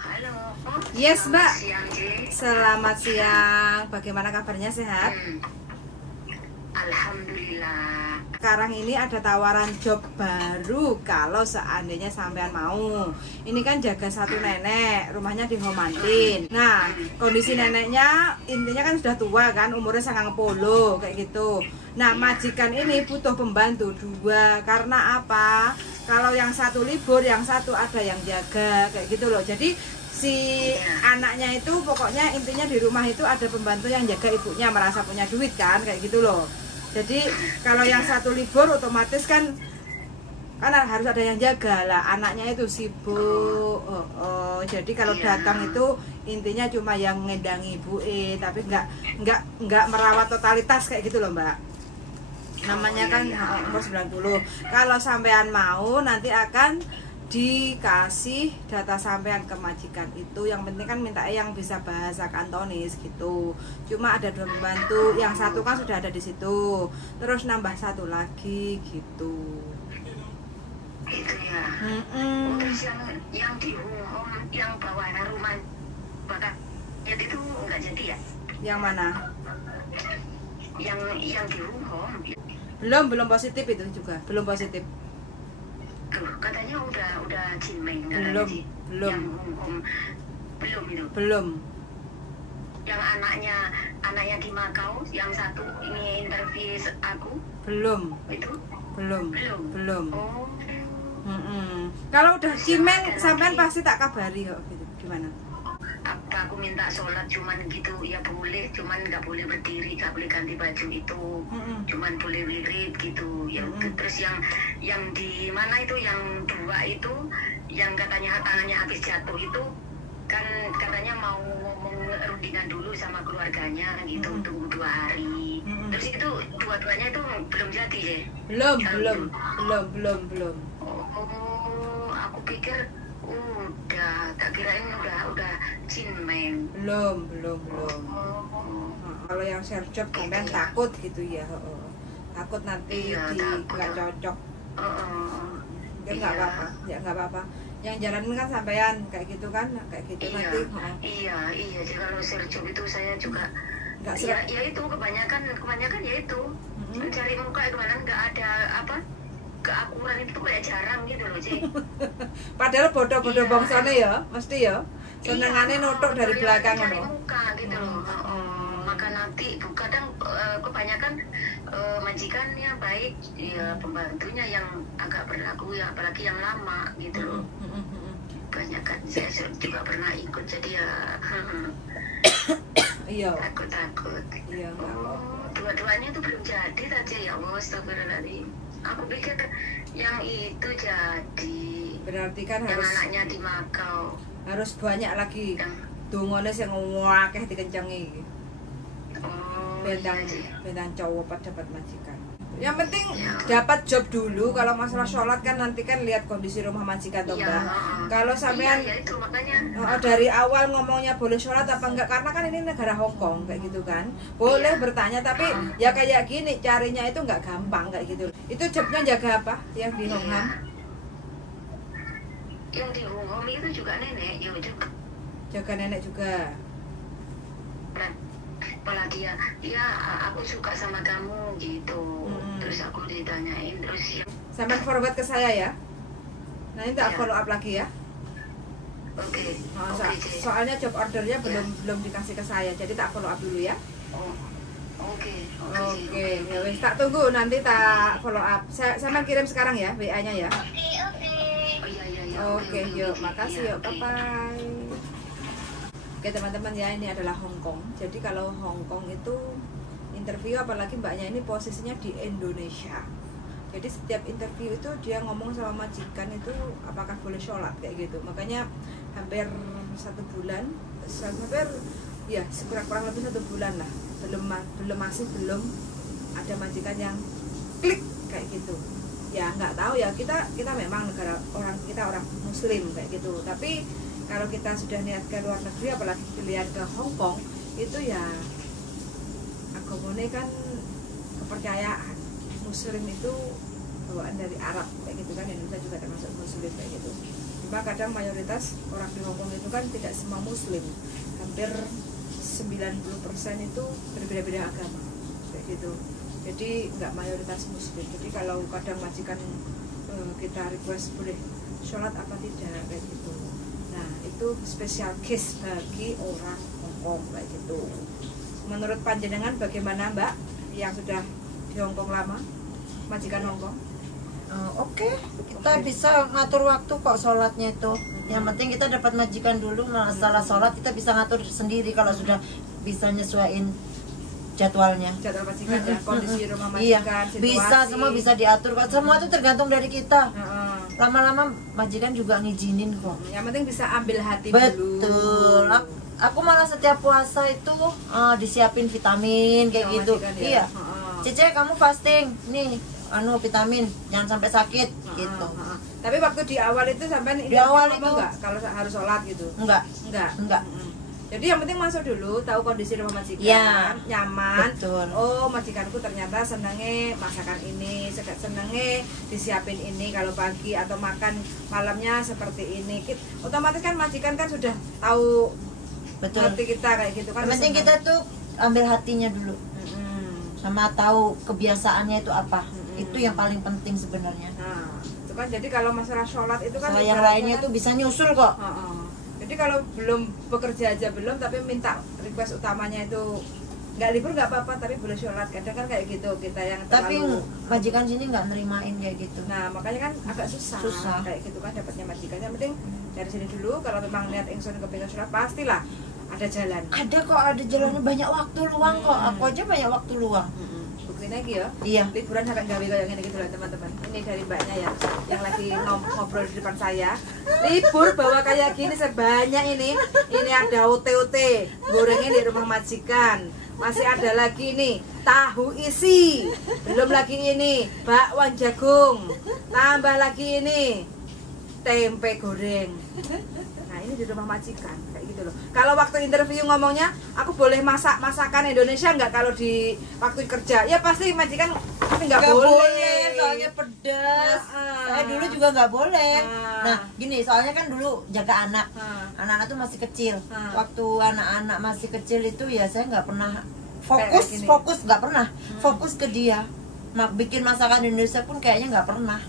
Halo. Yes, Mbak. Siang, Ji. Selamat siang. Bagaimana kabarnya, sehat? Alhamdulillah. Sekarang ini ada tawaran job baru kalau seandainya sampean mau. Ini kan jaga satu nenek, rumahnya di Homantin. Nah, kondisi neneknya intinya kan sudah tua kan, umurnya 90 kayak gitu. Nah, majikan ini butuh pembantu 2. Karena apa? Kalau yang satu libur, yang satu ada yang jaga kayak gitu loh. Jadi si anaknya itu pokoknya intinya di rumah itu ada pembantu yang jaga ibunya, merasa punya duit kan kayak gitu loh. Jadi kalau yang satu libur otomatis kan harus ada yang jaga lah, anaknya itu sibuk. Jadi kalau datang itu intinya cuma yang ngedangi ibu, tapi nggak merawat totalitas kayak gitu loh, Mbak. Namanya kan umur 90. Kalau sampean mau nanti akan dikasih data sampean ke majikan itu. Yang penting kan minta yang bisa bahasa Kantonis gitu. Cuma ada 2 pembantu, yang satu kan sudah ada di situ, terus nambah 1 lagi gitu. Itu ya. Terus yang di home, yang bawah rumah bakal itu nggak jadi ya? Yang mana? Yang di home. Belum positif itu juga, belum positif. Tuh, katanya udah Jinmeng Belum. Yang home belum itu. Belum. Yang anaknya di Makau, yang satu ini interview aku. Belum. Itu? Belum. Oh. Kalau udah Cimeng sampean pasti tak kabari kok gitu. Gimana? Apa aku minta sholat cuman gitu ya boleh, cuman nggak boleh berdiri, nggak boleh ganti baju itu, cuman boleh wirid gitu. Terus yang di mana itu yang 2 itu, yang katanya tangannya habis jatuh itu kan katanya mau ngomong rundingan dulu sama keluarganya gitu, tunggu 2 hari. Terus itu dua-duanya itu belum jadi ya? Belum. Oh, aku pikir udah, tak kirain udah Jinmeng. Belum. Kalau yang share job sampean takut gitu ya, takut nanti nggak cocok. Ya nggak apa-apa. Yang jalanin kan sampean kayak gitu kan, kayak gitu nanti. Iya. Jadi kalau share job itu saya juga nggak ya itu kebanyakan ya itu mencari muka kemana nggak ada apa keakuran itu kayak jarang gitu loh, Cik. Padahal bodoh-bodoh bangsane ya, mesti ya. Senengane nutuk dari belakang cari ngono. muka gitu loh. Maka nanti kadang kebanyakan majikannya baik, ya pembantunya yang agak berlaku ya, apalagi yang lama gitu loh. Kebanyakan saya juga pernah ikut, jadi ya Iya. takut. Iya, Dua-duanya itu belum jadi tadi ya Allah, astagfirullahaladzim. Aku pikir yang itu jadi. Berarti kan yang harus anaknya di Makau. Harus banyak lagi. Yang Dungone sing akeh dikencengi. oh, Bentang cowok dapat majikan. Yang penting dapat job dulu. Kalau masalah sholat kan nanti kan lihat kondisi rumah majikan toh, Mbak. Kalau sampean itu makanya dari awal ngomongnya boleh sholat apa enggak, karena kan ini negara Hong Kong kayak gitu kan. Boleh bertanya, tapi ya kayak gini carinya itu nggak gampang kayak gitu. Itu jobnya jaga apa yang di Hong Kong? Yang di Hong Kong itu juga nenek, ya juga. Jaga nenek juga. Apalagi ya aku suka sama kamu gitu. Terus aku ditanyain terus sampai forward ke saya ya. Nanti tak follow up lagi ya. Oke. Soalnya job ordernya belum dikasih ke saya, jadi tak follow up dulu ya. Oke. Ya wes, tak tunggu nanti tak follow up. Saya kirim sekarang ya WA-nya ya. Oke, yuk, makasih yuk, bye-bye. Oke teman-teman ya, ini adalah Hong Kong. Jadi kalau Hong Kong itu interview, apalagi mbaknya ini posisinya di Indonesia. Jadi setiap interview itu dia ngomong sama majikan itu apakah boleh sholat kayak gitu. Makanya hampir 1 bulan, hampir ya kurang lebih 1 bulan lah. Belum ada majikan yang klik kayak gitu. Ya nggak tahu ya, kita memang orang Muslim kayak gitu. Tapi kalau kita sudah niat ke luar negeri, apalagi pilihan ke Hong Kong, itu ya agamanya kan kepercayaan Muslim itu bawaan dari Arab kayak gitu kan, Indonesia juga termasuk muslim kayak gitu. Cuma kadang mayoritas orang di Hongkong itu kan tidak semua muslim, hampir 90% itu berbeda-beda agama kayak gitu. Jadi nggak mayoritas muslim. Jadi kalau kadang majikan kita request boleh sholat apa tidak kayak gitu. Nah itu special case bagi orang Hongkong kayak gitu. Menurut panjenengan bagaimana Mbak yang sudah di Hongkong lama, majikan Hongkong? Oke, kita bisa ngatur waktu kok sholatnya itu. Yang penting kita dapat majikan dulu. Masalah sholat kita bisa ngatur sendiri kalau sudah bisa nyesuaiin jadwalnya. Jadwal majikan ya, kondisi rumah Iya, majikan, situasi. bisa, semua bisa diatur kok. Semua itu tergantung dari kita. Lama-lama majikan juga ngizinin kok. Yang penting bisa ambil hati Betul. dulu. Aku malah setiap puasa itu disiapin vitamin kayak Sama gitu. majikan ya? Iya. Cece kamu fasting nih, vitamin jangan sampai sakit gitu. Tapi waktu di awal itu sampai Di awal ngomong itu nggak kalau harus sholat gitu? Enggak. Enggak. Jadi yang penting masuk dulu, tahu kondisi rumah majikan, Ya, nyaman. betul. Oh, majikanku ternyata senenge masakan ini, senenge disiapin ini kalau pagi atau makan malamnya seperti ini. Otomatis kan majikan kan sudah tahu, Betul. ngerti kita kayak gitu kan. Yang penting senang. kita tuh ambil hatinya dulu, sama tahu kebiasaannya itu apa. Itu yang paling penting sebenarnya. Nah, itu kan jadi kalau masalah sholat itu kan Soal yang ibaratnya lainnya kan, tuh bisa nyusul kok. Jadi kalau belum bekerja aja belum, tapi minta request utamanya itu nggak libur nggak apa-apa, tapi boleh sholat. Kadang kan kayak gitu kita yang Tapi terlalu. majikan sini nggak nerimain kayak gitu. Nah makanya kan agak susah kayak gitu kan dapatnya majikan. Yang penting dari sini dulu. Kalau memang niat ingsun kepingin sholat, pastilah ada jalan. Ada kok, ada jalannya, banyak waktu luang kok. Aku aja banyak waktu luang. Buktinya lagi ya. Iya. Liburan sampai gawe kayak gini gitu loh teman-teman. Ini dari mbaknya ya, yang lagi ngobrol di depan saya. Libur bawa kayak gini sebanyak ini. Ini ada ote-ote, gorengnya di rumah majikan. Masih ada lagi nih tahu isi. Belum lagi ini bakwan jagung. Tambah lagi ini tempe goreng. Nah ini di rumah majikan kayak gitu loh. Kalau waktu interview ngomongnya aku boleh masak masakan Indonesia nggak kalau di waktu kerja? Ya pasti majikan tapi nggak boleh. Soalnya pedas. Saya dulu juga nggak boleh. Nah gini, soalnya kan dulu jaga anak. Anak-anak tuh masih kecil. Waktu anak-anak masih kecil itu ya saya nggak pernah fokus nggak pernah fokus ke dia. Bikin masakan Indonesia pun kayaknya nggak pernah.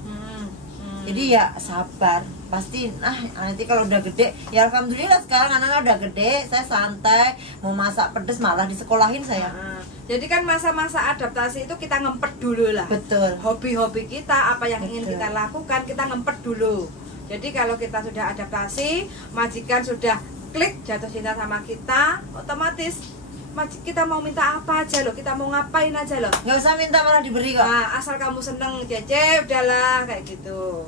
Jadi ya sabar, pasti nanti kalau udah gede, ya alhamdulillah sekarang anak udah gede, saya santai, mau masak pedes malah disekolahin saya. Jadi kan masa-masa adaptasi itu kita ngempet dulu lah. Betul. Hobi-hobi kita, apa yang ingin kita lakukan, kita ngempet dulu. Jadi kalau kita sudah adaptasi, majikan sudah klik jatuh cinta sama kita, otomatis kita mau minta apa aja loh, kita mau ngapain aja loh, nggak usah minta malah diberi kok. Nah, asal kamu seneng Cece, udahlah kayak gitu.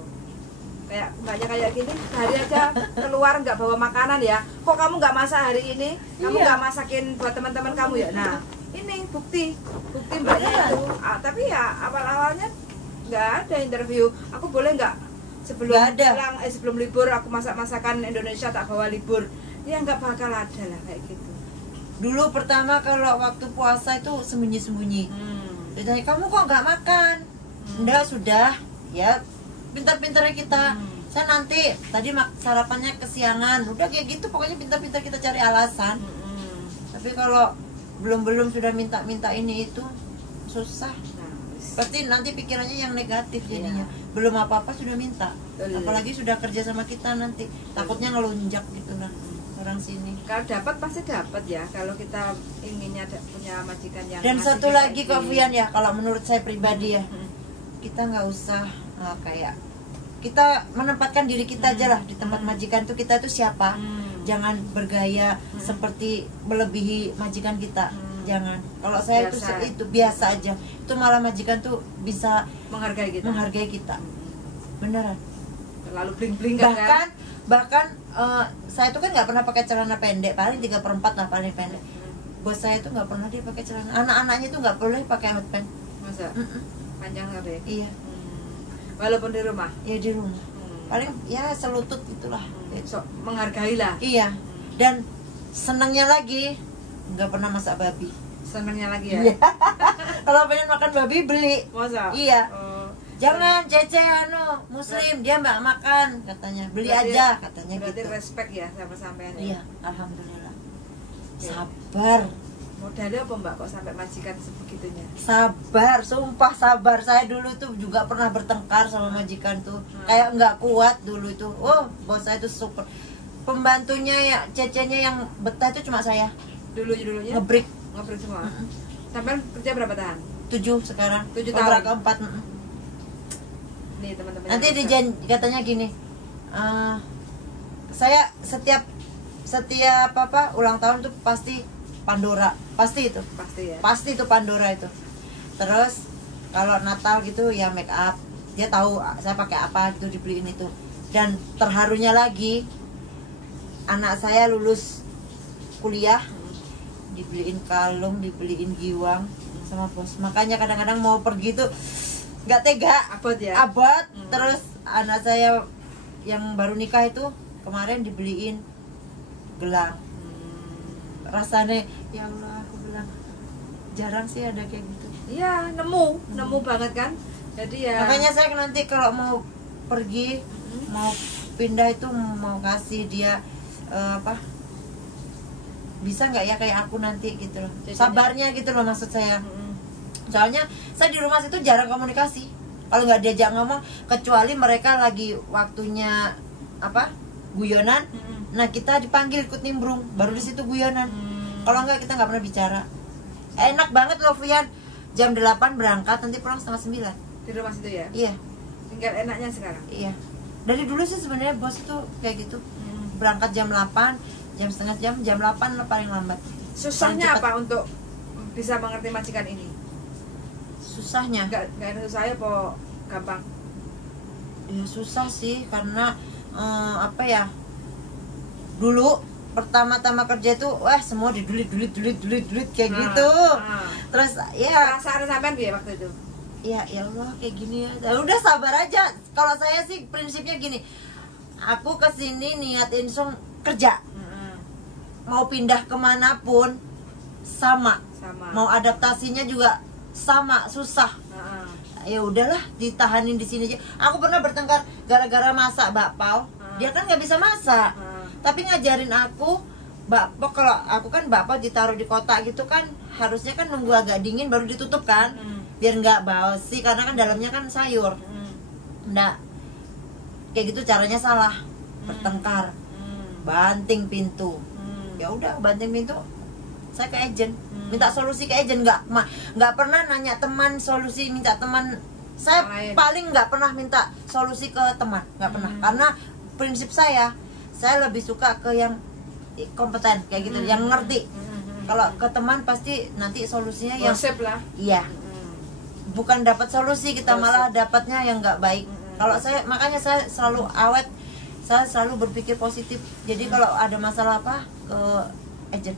Kayak banyak kayak gini, hari aja keluar nggak bawa makanan ya. Kok kamu nggak masak hari ini? Kamu nggak masakin buat teman-teman kamu ya? Nah, ini bukti mbaknya itu. Tapi ya awal-awalnya nggak ada interview. Aku boleh nggak sebelum pulang, sebelum libur aku masak masakan Indonesia tak bawa libur? Ya nggak bakal ada lah kayak gitu. Dulu pertama kalau waktu puasa itu sembunyi-sembunyi. Ditanya, kamu kok nggak makan? Enggak, sudah. Ya, pintar-pintarnya kita. Saya nanti tadi sarapannya kesiangan. Udah kayak gitu, pokoknya pintar-pintar kita cari alasan. Tapi kalau belum sudah minta ini itu susah. Pasti nanti pikirannya yang negatif jadinya. Belum apa-apa sudah minta. Apalagi sudah kerja sama kita nanti. Takutnya ngelunjak gitu lah. Orang sini. Kalau dapat pasti dapat ya. Kalau kita inginnya punya majikan yang. Dan satu lagi Kak Fian ya, kalau menurut saya pribadi ya, kita nggak usah kayak kita menempatkan diri kita aja lah di tempat majikan tuh, kita tuh siapa. Jangan bergaya seperti melebihi majikan kita. Jangan. Kalau saya itu biasa aja. Itu malah majikan tuh bisa menghargai kita. Beneran. Terlalu bling-bling kan? Bahkan saya tuh kan nggak pernah pakai celana pendek, paling 3/4 lah paling pendek. Bos saya tuh nggak pernah dia pakai celana, anak-anaknya tuh nggak boleh pakai hot pants. Masa? Panjang sampai? Iya. Walaupun di rumah? Ya di rumah. Paling ya selutut itulah. Menghargai lah. Iya. Dan senangnya lagi nggak pernah masak babi. Senangnya lagi ya? Iya. Kalau pengen makan babi beli. Masa? Iya. Jangan Cece muslim, dia nggak makan katanya. Beli Berarti- aja katanya Berarti gitu. respect ya sama sampean. Iya, alhamdulillah. Oke. Sabar. Modalnya apa Mbak kok sampai majikan sebegitunya? Sabar, sumpah sabar. Saya dulu tuh juga pernah bertengkar sama majikan tuh. Kayak nggak kuat dulu itu. Oh, bos saya tuh super. Pembantunya ya, Cecenya yang betah itu cuma saya. Dulunya Ngebreak ngobrol semua. Sampean kerja berapa tahun? 7 sekarang. 7 Kontrak tahun. keempat. Nih teman-teman. Nanti yang katanya gini. Saya setiap ulang tahun tuh pasti Pandora, pasti itu. pasti ya. Pasti itu Pandora itu. Terus kalau Natal gitu ya make up, dia tahu saya pakai apa gitu, dibeliin itu. Dan terharunya lagi, anak saya lulus kuliah, dibeliin kalung, dibeliin giwang sama bos. Makanya kadang-kadang mau pergi tuh nggak tega, Abot ya. abot. Terus anak saya yang baru nikah itu kemarin dibeliin gelang. Rasanya ya Allah, aku bilang jarang sih ada kayak gitu. Iya, nemu banget kan. Jadi ya. Makanya saya nanti kalau mau pergi, mau pindah itu mau kasih dia bisa nggak ya kayak aku nanti gitu loh. Jadinya. Sabarnya gitu loh maksud saya. Mm-mm. Soalnya saya di rumah situ jarang komunikasi. Kalau nggak diajak ngomong, kecuali mereka lagi waktunya guyonan. Nah kita dipanggil ikut nimbrung, baru di situ guyonan. Kalau enggak kita nggak pernah bicara. Enak banget loh Vian. Jam 8 berangkat, nanti pulang setengah 9. Di rumah situ ya. Iya, Tinggal enaknya sekarang. iya. Dari dulu sih sebenarnya bos itu kayak gitu. Berangkat jam 8, jam setengah jam 8 lah paling lambat. Susahnya Paling cepat. apa untuk bisa mengerti majikan ini? Susahnya? Nggak ada susahnya apa gampang? Ya susah sih karena dulu pertama-tama kerja tuh semua didulit kayak gitu. Terus ya Perasaan sampean piye waktu itu? ya Allah kayak gini ya. Udah sabar aja. Kalau saya sih prinsipnya gini. Aku kesini niat insong kerja. Mau pindah kemanapun sama. Mau adaptasinya juga sama, susah. Ya udahlah, ditahanin di sini aja. Aku pernah bertengkar gara-gara masak bakpao. Dia kan nggak bisa masak. Tapi ngajarin aku bakpao, kalau aku kan bakpao ditaruh di kotak gitu kan, harusnya kan nunggu agak dingin baru ditutup kan. Biar nggak basi karena kan dalamnya kan sayur. Nggak. Kayak gitu caranya salah. Bertengkar. Banting pintu. Ya udah, banting pintu. Saya ke agent, minta solusi ke agent. Nggak pernah nanya teman solusi, minta teman. Saya paling nggak pernah minta solusi ke teman, nggak pernah. Karena prinsip saya lebih suka ke yang kompeten kayak gitu, yang ngerti. Kalau ke teman pasti nanti solusinya yang Gosip lah. iya, bukan dapat solusi, kita malah dapatnya yang nggak baik. Kalau makanya saya selalu awet, saya selalu berpikir positif. Jadi kalau ada masalah apa ke agent.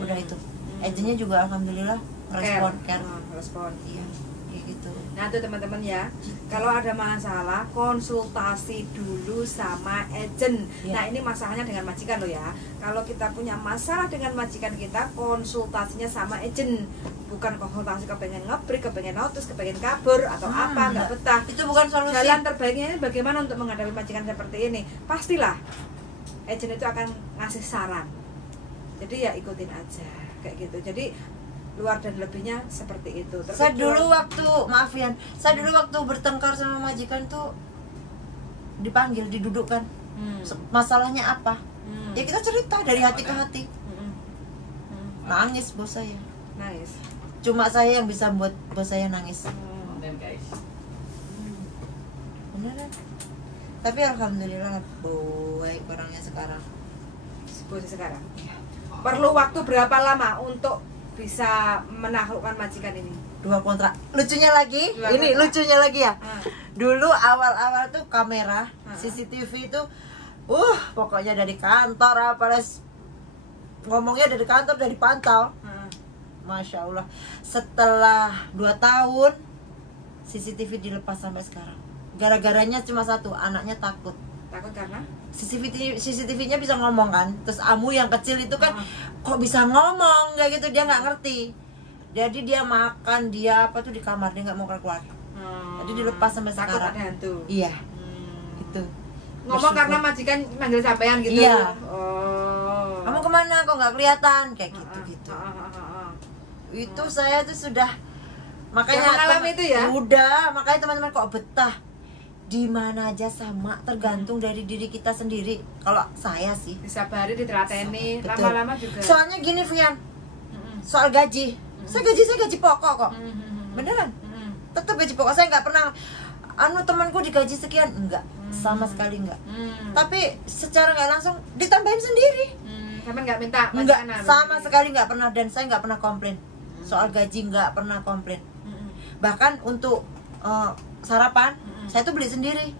Udah itu. Agentnya juga alhamdulillah care. Respon. Iya, kayak gitu. Nah tuh teman-teman ya, kalau ada masalah konsultasi dulu sama agent. Ya. Nah ini masalahnya dengan majikan loh ya. Kalau kita punya masalah dengan majikan kita, konsultasinya sama agent, bukan konsultasi kepengen ngebreak, kepengen notus, kepengen kabur atau apa, nggak betah. Itu bukan solusi. Jalan terbaiknya ini bagaimana untuk menghadapi majikan seperti ini? Pastilah agent itu akan ngasih saran. Jadi ya ikutin aja kayak gitu. Jadi luar dan lebihnya seperti itu. Saya dulu waktu saya dulu waktu bertengkar sama majikan tuh dipanggil, didudukkan. Masalahnya apa? Ya kita cerita dari hati ke hati. Nangis bos saya. Nangis. Cuma saya yang bisa buat bos saya nangis. Beneran. Tapi alhamdulillah baik orangnya sekarang. Posisi sekarang. Perlu waktu berapa lama untuk bisa menaklukkan majikan ini? 2 kontrak. Lucunya lagi, ini lucunya lagi ya. Dulu awal-awal tuh kamera CCTV itu pokoknya dari kantor ngomongnya dari kantor, dari pantau. Masya Allah. Setelah 2 tahun CCTV dilepas sampai sekarang. Gara-garanya cuma satu, anaknya takut. Takut karena? CCTV-nya bisa ngomong kan. Terus Amu yang kecil itu kan kok bisa ngomong kayak gitu, dia nggak ngerti. Jadi dia makan, dia apa tuh di kamar, dia nggak mau keluar. Jadi dilepas sampai takut sekarang. ada hantu. Iya. Itu. Ngomong Bersyukur. karena majikan manggil sampean gitu. Iya. Oh. Kamu kemana? Kok nggak kelihatan? Kayak gitu. Itu saya tuh sudah makanya mengalami itu ya? Udah, makanya teman-teman kok betah di mana aja sama, tergantung dari diri kita sendiri. Kalau saya sih disabari, ditelateni, betul. lama-lama juga. Soalnya gini Vian, soal gaji, saya gaji pokok kok, beneran. Tetap gaji pokok, saya nggak pernah temanku digaji sekian, enggak, sama sekali enggak. Tapi secara nggak langsung ditambahin sendiri. Sampai nggak minta? Enggak, sama sekali nggak pernah, dan saya nggak pernah komplain soal gaji, nggak pernah komplain. Bahkan untuk sarapan saya tuh beli sendiri.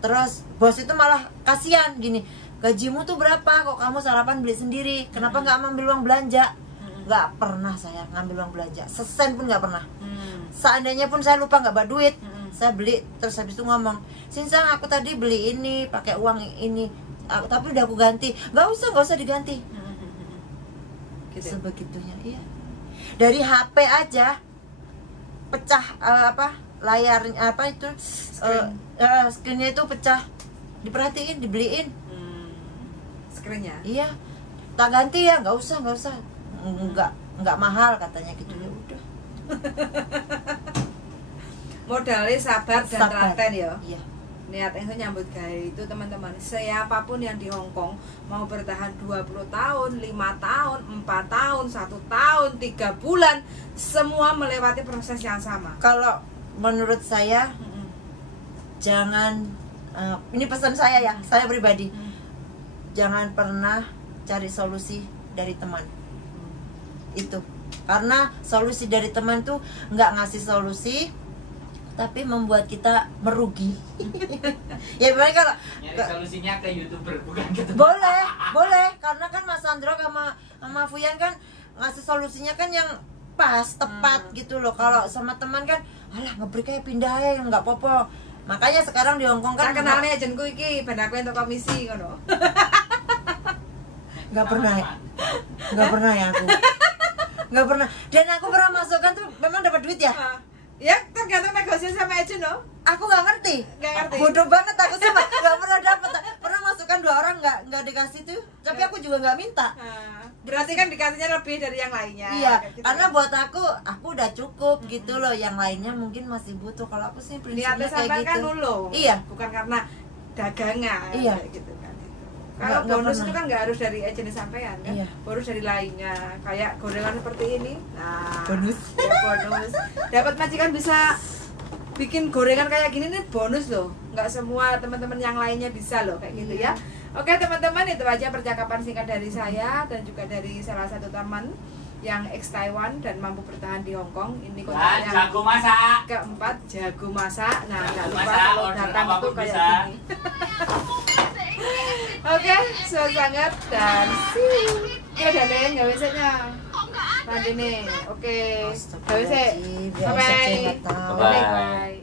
Terus bos itu malah kasihan gini, gajimu tuh berapa kok kamu sarapan beli sendiri, kenapa nggak ambil uang belanja? Nggak pernah saya ngambil uang belanja, sesen pun nggak pernah. Seandainya pun saya lupa nggak bawa duit, saya beli. Terus habis itu ngomong, Sinsang aku tadi beli ini pakai uang ini, tapi udah aku ganti. Nggak usah diganti. Gitu. Sebegitunya, iya. Dari HP aja pecah layarnya itu screennya itu pecah, diperhatiin, dibeliin screennya. Iya, tak ganti ya, nggak usah nggak mahal katanya gitu. Ya udah. Modalnya sabar dan telaten ya. Iya. Niat itu nyambut gawe itu teman-teman, siapapun yang di Hong Kong mau bertahan 20 tahun, 5 tahun, 4 tahun, 1 tahun, 3 bulan, semua melewati proses yang sama. Kalau menurut saya jangan, ini pesan saya ya, saya pribadi, jangan pernah cari solusi dari teman. Itu karena solusi dari teman tuh nggak ngasih solusi, tapi membuat kita merugi. Ya berarti kalau nyari solusinya ke YouTuber bukan ke teman. boleh karena kan Mas Andro sama Fuyan kan ngasih solusinya kan yang pas, tepat gitu loh. Kalau sama teman kan alah ngebreak kayak pindah aja nggak popo. Makanya sekarang di Hongkong kan tak kenal nih ajenku iki ben aku entuk komisi ngono. nggak pernah ya aku. Nggak pernah. Dan aku pernah masukkan tuh memang dapat duit ya. Ya tergantung negosiasi sama agent no. Aku nggak ngerti. Bodoh banget aku sih, nggak pernah dapat. Pernah masukkan 2 orang nggak dikasih tuh. Tapi aku juga nggak minta. Berarti kan dikasihnya lebih dari yang lainnya. Iya, gitu. karena buat aku udah cukup gitu loh. Yang lainnya mungkin masih butuh. Kalau aku sih prinsipnya kayak gitu. kan dulu. Iya. Bukan karena dagangan. Iya. Gitu kan. Kalau bonus itu kan nggak harus dari agent sampean kan. Iya. Bonus dari lainnya. Kayak gorengan seperti ini. Nah, Bonus. Ya, bonus. Dapat majikan bisa bikin gorengan kayak gini nih bonus loh. Nggak semua teman-teman yang lainnya bisa loh kayak gitu ya. Oke teman-teman, itu aja percakapan singkat dari saya dan juga dari salah satu teman yang ex Taiwan dan mampu bertahan di Hong Kong. Ini kontak yang jago masak. keempat, jago masak. Nah, nggak lupa Masak, kalau order datang itu apapun kayak bisa. gini. Oke, sangat dan see you. Oke, Daden, nggak biasanya. Lanjut nih. Oke, nggak bisa. Bye bye. Bye. Bye.